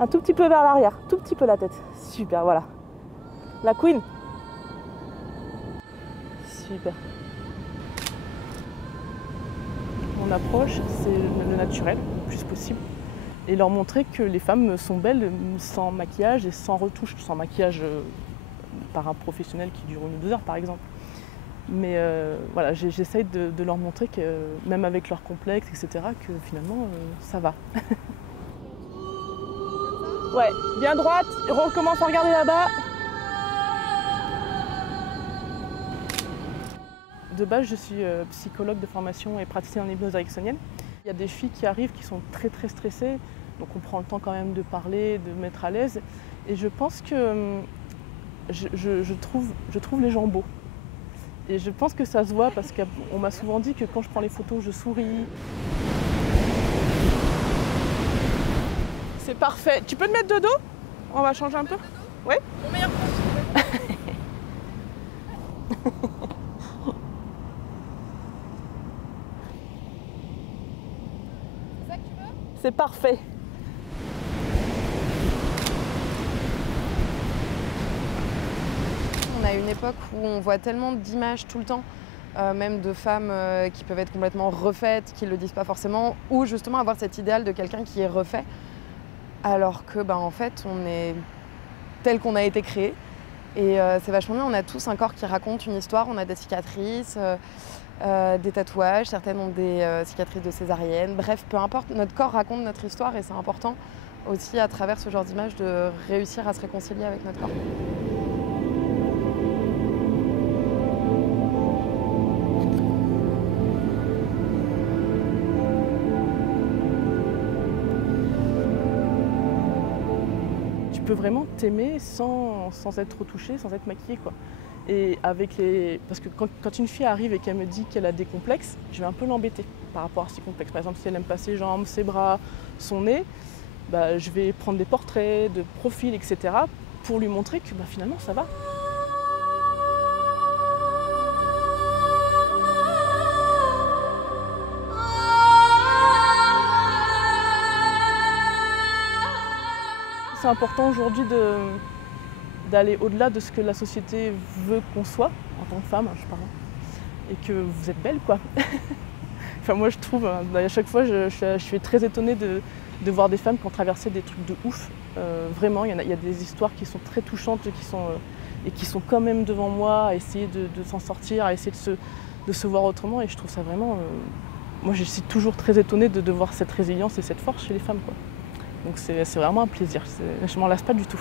Un tout petit peu vers l'arrière, tout petit peu la tête. Super, voilà. La queen. Super. Mon approche, c'est le naturel, le plus possible. Et leur montrer que les femmes sont belles sans maquillage et sans retouche, sans maquillage par un professionnel qui dure 1 ou 2 heures par exemple. Mais voilà, j'essaye de leur montrer que même avec leurs complexes, etc., que finalement ça va. Ouais, bien droite, on recommence à regarder là-bas. De base, je suis psychologue de formation et praticienne en hypnose ericksonienne. Il y a des filles qui arrivent qui sont très stressées, donc on prend le temps quand même de parler, de mettre à l'aise. Et je pense que je trouve les gens beaux. Et je pense que ça se voit parce qu'on m'a souvent dit que quand je prends les photos, je souris. C'est parfait. Tu peux te mettre de dos? On va changer un peu? Oui. Mon meilleur pote. C'est ça que tu veux? C'est parfait. On a une époque où on voit tellement d'images tout le temps, même de femmes qui peuvent être complètement refaites, qui ne le disent pas forcément, ou justement avoir cet idéal de quelqu'un qui est refait, alors que en fait on est tel qu'on a été créé. Et c'est vachement bien, on a tous un corps qui raconte une histoire, on a des cicatrices, des tatouages, certaines ont des cicatrices de césarienne, bref, peu importe, notre corps raconte notre histoire et c'est important aussi à travers ce genre d'image de réussir à se réconcilier avec notre corps. Tu peux vraiment t'aimer sans être retouchée, sans être maquillée, quoi. Et avec parce que quand une fille arrive et qu'elle me dit qu'elle a des complexes, je vais un peu l'embêter par rapport à ses complexes. Par exemple, si elle n'aime pas ses jambes, ses bras, son nez, je vais prendre des portraits de profil, etc. pour lui montrer que finalement ça va. C'est important aujourd'hui d'aller au-delà de ce que la société veut qu'on soit, en tant que femme, je parle, et que vous êtes belle, quoi. Enfin, moi, je trouve, à chaque fois, je suis très étonnée de voir des femmes qui ont traversé des trucs de ouf. Vraiment, il y a des histoires qui sont très touchantes et qui sont quand même devant moi, à essayer de s'en sortir, à essayer de se voir autrement. Et je trouve ça vraiment... moi, je suis toujours très étonnée de voir cette résilience et cette force chez les femmes, quoi. Donc c'est vraiment un plaisir, je ne m'en lasse pas du tout.